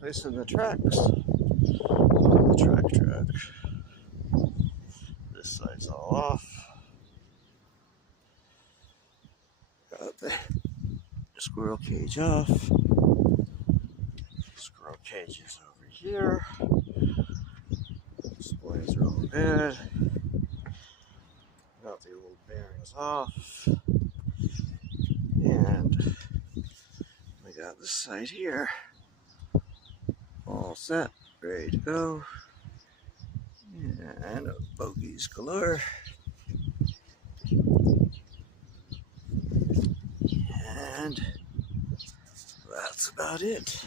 Placing the tracks on the track. This side's all off. Got the squirrel cage off. Squirrel cage is over here. Displays are all good. Got the old bearings off. And we got this side here all set, ready to go. And bogeys galore. And that's about it.